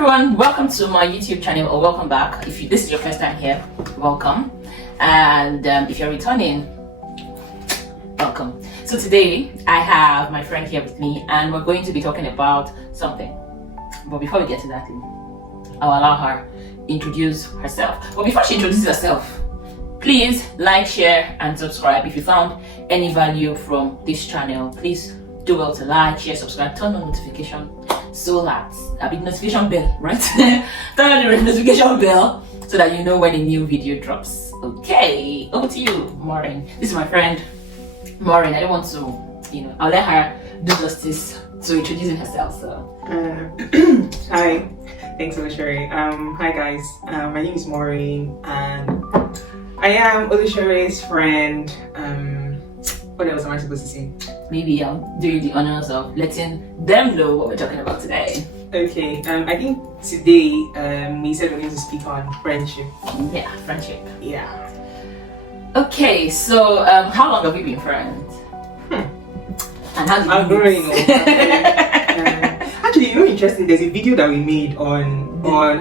everyone, welcome to my YouTube channel, or welcome back. If this is your first time here, welcome, and if you're returning, welcome. So today I have my friend here with me, and we're going to be talking about something. But before we get to that, I'll allow her introduce herself. But before she introduces herself, please like, share, and subscribe. If you found any value from this channel, please do well to like, share, subscribe, turn on notification so that a big notification bell, right? Turn on the notification bell so that you know when a new video drops. Okay, over to you, Maureen. This is my friend Maureen. I don't want to, I'll let her do justice to introducing herself. So, hi, thanks for sharing. Hi guys, my name is Maureen, and I am Olushore's friend. What else am I supposed to say? Maybe I'll do you the honors of letting them know what we're talking about today. Okay, I think today we said we're going to speak on friendship. Yeah, friendship. Yeah. Okay, so how long have we been friends? And how did I'm you very meet? Actually, interesting. There's a video that we made on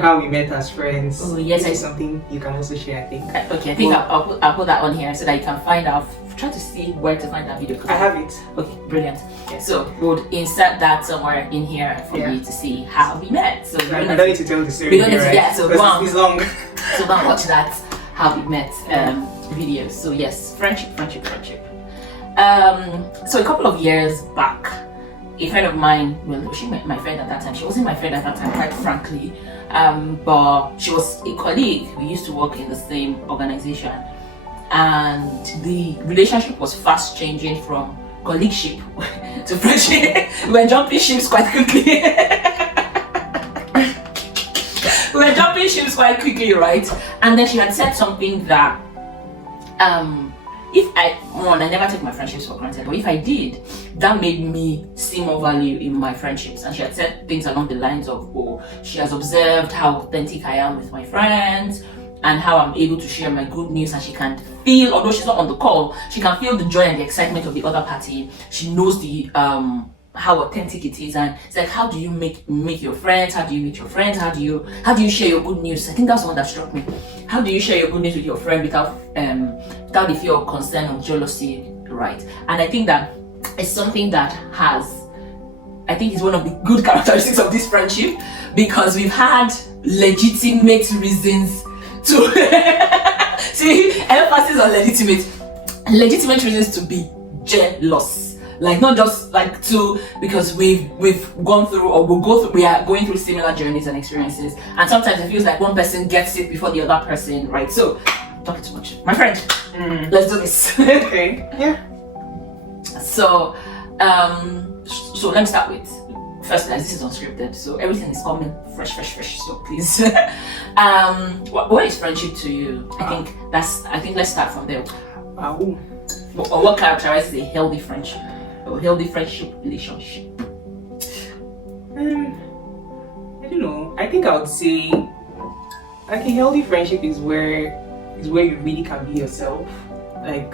how we met as friends. Oh yes, This is something you can also share, I think. Okay, I think I'll put that on here so that you can find out. Try to see where to find that video. I have it. Okay, brilliant. Yes. So we'll insert that somewhere in here for you to see how we met. So I don't need to tell the story. We don't need to, yeah, so go on. It's long. So go and watch that how we met video. So yes, friendship. So a couple of years back, a friend of mine, well, she met my friend at that time. She wasn't my friend at that time, quite frankly, but she was a colleague. We used to work in the same organization, and the relationship was fast changing from colleagueship to friendship. We were jumping ships quite quickly. Right? And then she had said something that I never take my friendships for granted, but if I did, that made me see more value in my friendships. And she had said things along the lines of, she has observed how authentic I am with my friends and how I'm able to share my good news, and she can feel, although she's not on the call, she can feel the joy and the excitement of the other party. She knows the how authentic it is, and it's like, how do you make your friends? How do you meet your friends? How do you share your good news? I think that's the one that struck me. How do you share your good news with your friend without the fear of concern or jealousy, right? And I think that it's something that I think it's one of the good characteristics of this friendship, because we've had legitimate reasons to see, emphasis on legitimate reasons to be jealous. Like, not just like because we've gone through, or we are going through similar journeys and experiences, and sometimes it feels like one person gets it before the other person, right? So I'm talking too much, my friend. Let's do this. Okay. Yeah. So let me start with, first, this is unscripted, so everything is coming fresh. So please, what is friendship to you? I think let's start from there. Wow. Or what characterizes a healthy friendship? Or healthy friendship relationship? I don't know. I think I would say, like, a healthy friendship is where you really can be yourself. Like,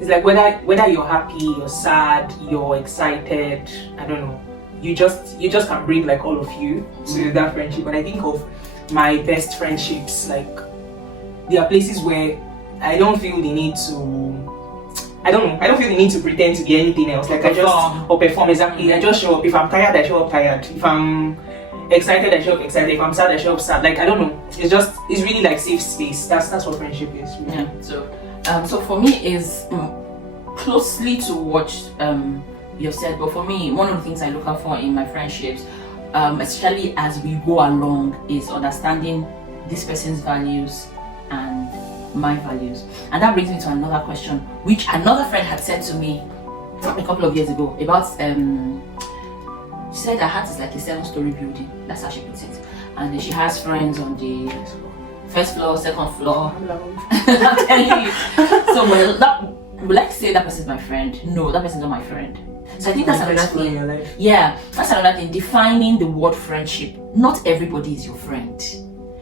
it's like whether you're happy, you're sad, you're excited, I don't know. You just can bring like all of you to that friendship. And I think of my best friendships, like, there are places where I don't feel the need to. I don't feel the need to pretend to be anything else. Like, perform exactly. I just show up. If I'm tired, I show up tired. If I'm excited, I show up excited. If I'm sad, I show up sad. Like, I don't know. It's really like safe space. That's what friendship is. Really. Yeah. So for me is closely to what you've said. But for me, one of the things I look out for in my friendships, especially as we go along, is understanding this person's values and my values. And that brings me to another question, which another friend had said to me a couple of years ago about she said her house is like a 7-story building. That's how she puts it. And she has friends on the first floor, second floor. I'm telling you. So would like to say that person's my friend? No, that person's not my friend. So I think that's another thing. Yeah, that's another thing. Defining the word friendship. Not everybody is your friend.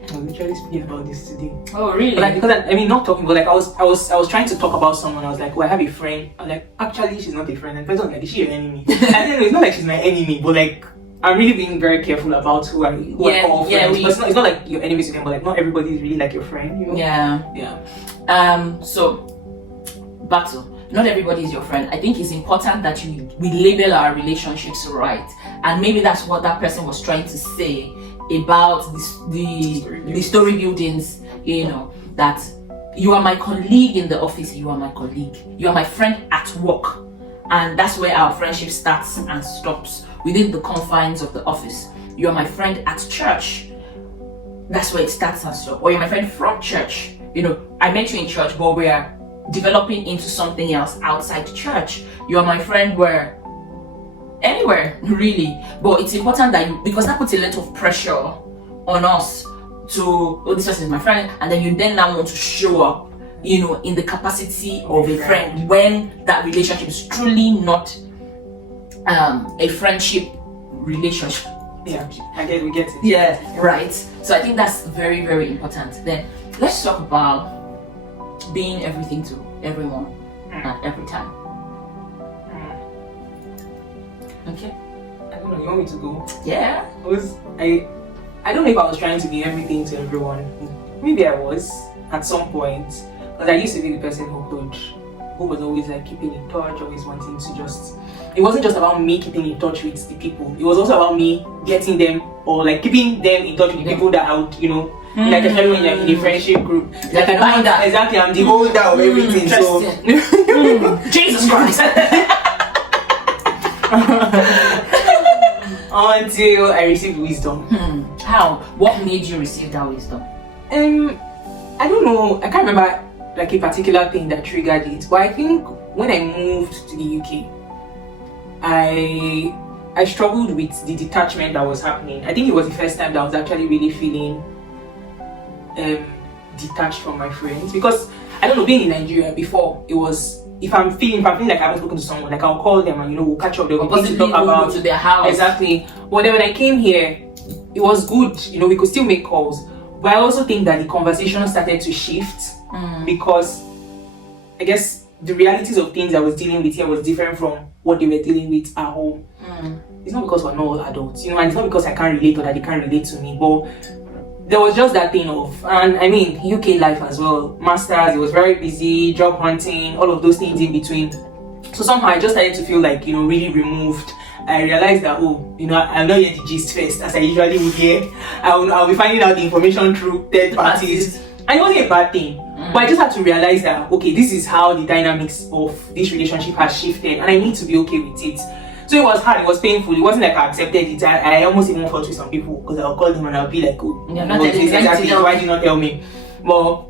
I was literally speaking about this today. Oh really? Like, because I mean, not talking, but like I was trying to talk about someone. I was like, I have a friend. I'm like, actually, she's not a friend. And the person was like, is she your enemy? I don't know. It's not like she's my enemy, but like, I'm really being very careful about who I call friends. we, But it's not like your enemies with them, but like not everybody is really like your friend, you know? Yeah. So back to not everybody is your friend. I think it's important that we label our relationships right, and maybe that's what that person was trying to say about the story buildings. You know, that you are my colleague in the office, you are my colleague, you are my friend at work, and that's where our friendship starts and stops, within the confines of the office. You are my friend at church, that's where it starts and stops. Or you're my friend from church. You know, I met you in church, but we are developing into something else outside church. You are my friend where anywhere really, but it's important that because that puts a lot of pressure on us to, oh, this person is my friend, and then you then now want to show up, you know, in the capacity of a friend, when that relationship is truly not a friendship relationship. Yeah, we get it. Yeah, right. So I think that's very, very important. Then let's talk about being everything to everyone at every time. Okay. I don't know, you want me to go? Yeah. I don't know if I was trying to be everything to everyone. Maybe I was at some point. Because I used to be the person who was always like keeping in touch, always wanting to just, it wasn't just about me keeping in touch with the people. It was also about me getting them, or like keeping them in touch with the people that I would, you know, like especially when you're in a friendship group. Like I don't that. Exactly, I'm the holder of everything. So Jesus Christ. Until I received wisdom. How? What made you receive that wisdom? I don't know. I can't remember like a particular thing that triggered it. But I think when I moved to the UK, I struggled with the detachment that was happening. I think it was the first time that I was actually really feeling detached from my friends, because I don't know, being in Nigeria before, it was if I'm feeling like I haven't spoken to someone, like I'll call them and, you know, we'll catch up, they'll be to talk about to their house. Exactly. But then when I came here, it was good, you know, we could still make calls. But I also think that the conversation started to shift because I guess the realities of things I was dealing with here was different from what they were dealing with at home. It's not because we're not all adults, you know, and it's not because I can't relate or that they can't relate to me, but there was just that thing of, and I mean, UK life as well, masters, it was very busy, job hunting, all of those things in between. So somehow I just started to feel like, you know, really removed. I realized that, oh, you know, I'm not yet the gist first, as I usually would hear. I'll be finding out the information through third parties. And it wasn't a bad thing. But I just had to realize that, okay, this is how the dynamics of this relationship has shifted, and I need to be okay with it. So it was hard, it was painful. It wasn't like I accepted it. I almost even fought with some people, because I'll call them and I'll be like, oh, exactly, why did you not tell me? But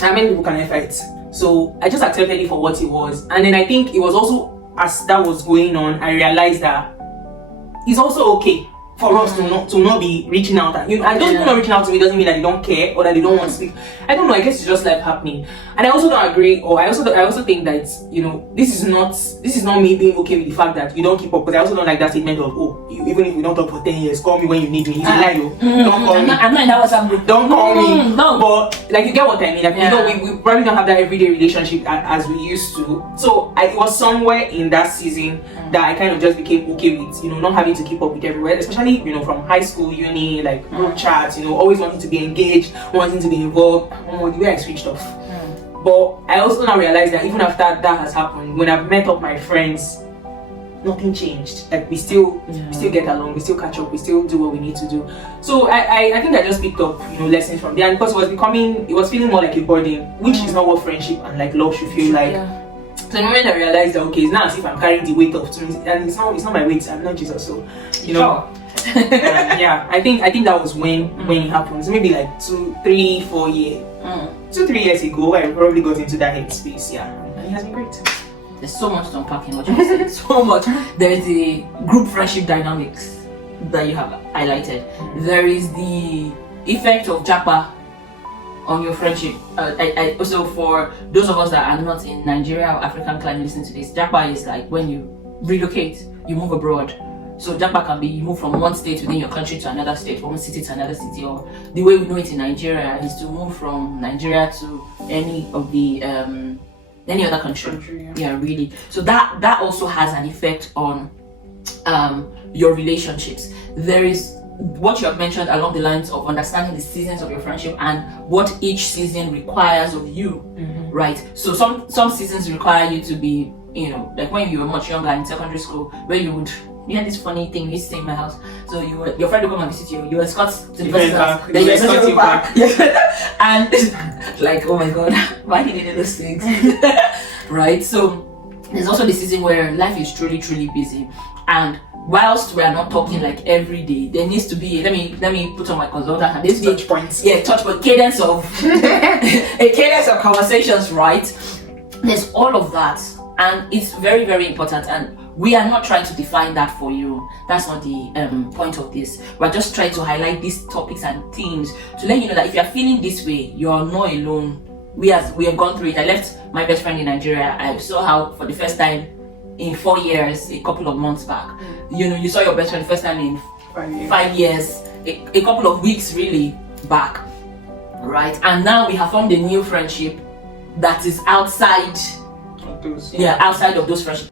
how many people can I fight? So I just accepted it for what it was. And then I think it was also, as that was going on, I realized that it's also okay for us to not be reaching out. And, you know, and those people not reaching out to me doesn't mean that they don't care or that they don't want to speak. I don't know, I guess it's just life happening. And I also don't agree, or I also think that, you know, this is not me being okay with the fact that you don't keep up, because I also don't like that statement of, oh, even if we don't talk for 10 years, call me when you need me. It's a lie, don't call me. I'm not in that WhatsApp group. Don't call me. No. But like, you get what I mean. Like, you know, we probably don't have that everyday relationship as we used to. So it was somewhere in that season that I kind of just became okay with, you know, not having to keep up with everywhere, especially, you know, from high school, uni, like group chats, you know, always wanting to be engaged, wanting to be involved. The way I switched off. But I also now realize that even after that has happened, when I've met up my friends, nothing changed. Like we still get along, we still catch up, we still do what we need to do. So I think I just picked up, you know, lessons from there, and because it was feeling more like a burden, which is not what friendship and like love should feel like. So the moment I realized that, okay, it's not as if I'm carrying the weight of twins, and it's not my weight, I'm not Jesus, so you know. Yeah, I think that was when it happened. So maybe like 2, 3, 4 years. 2, 3 years ago, I probably got into that headspace, and it has been great. There's so much to unpack in what you said. So much. There is the group friendship dynamics that you have highlighted. There is the effect of Japa on your friendship. I also, for those of us that are not in Nigeria or African climate listening to this, Japa is like when you relocate, you move abroad. So Japa can be you move from one state within your country to another state, from one city to another city, or the way we know it in Nigeria is to move from Nigeria to any of the any other country. Yeah, really. So that also has an effect on your relationships. There is what you have mentioned along the lines of understanding the seasons of your friendship and what each season requires of you, right? So some seasons require you to be, like when you were much younger in secondary school, where you had this funny thing you used to say in my house. So your friend would come and visit you, you escort to the first class, then you escort you back. And like, oh my god, why did he do those things? Right? So there's also the season where life is truly, truly busy. And whilst we are not talking like every day, there needs to be let me put on my consultant hat. This touch points. Yeah, touch point, cadence of a cadence of conversations, right? There's all of that, and it's very, very important. And we are not trying to define that for you. That's not the point of this. We're just trying to highlight these topics and themes to let you know that if you're feeling this way, you're not alone. We have gone through it. I left my best friend in Nigeria. I saw her for the first time in 4 years, a couple of months back. You saw your best friend the first time in 5 years, a couple of weeks really back, right? And now we have formed a new friendship that is outside of those friendships.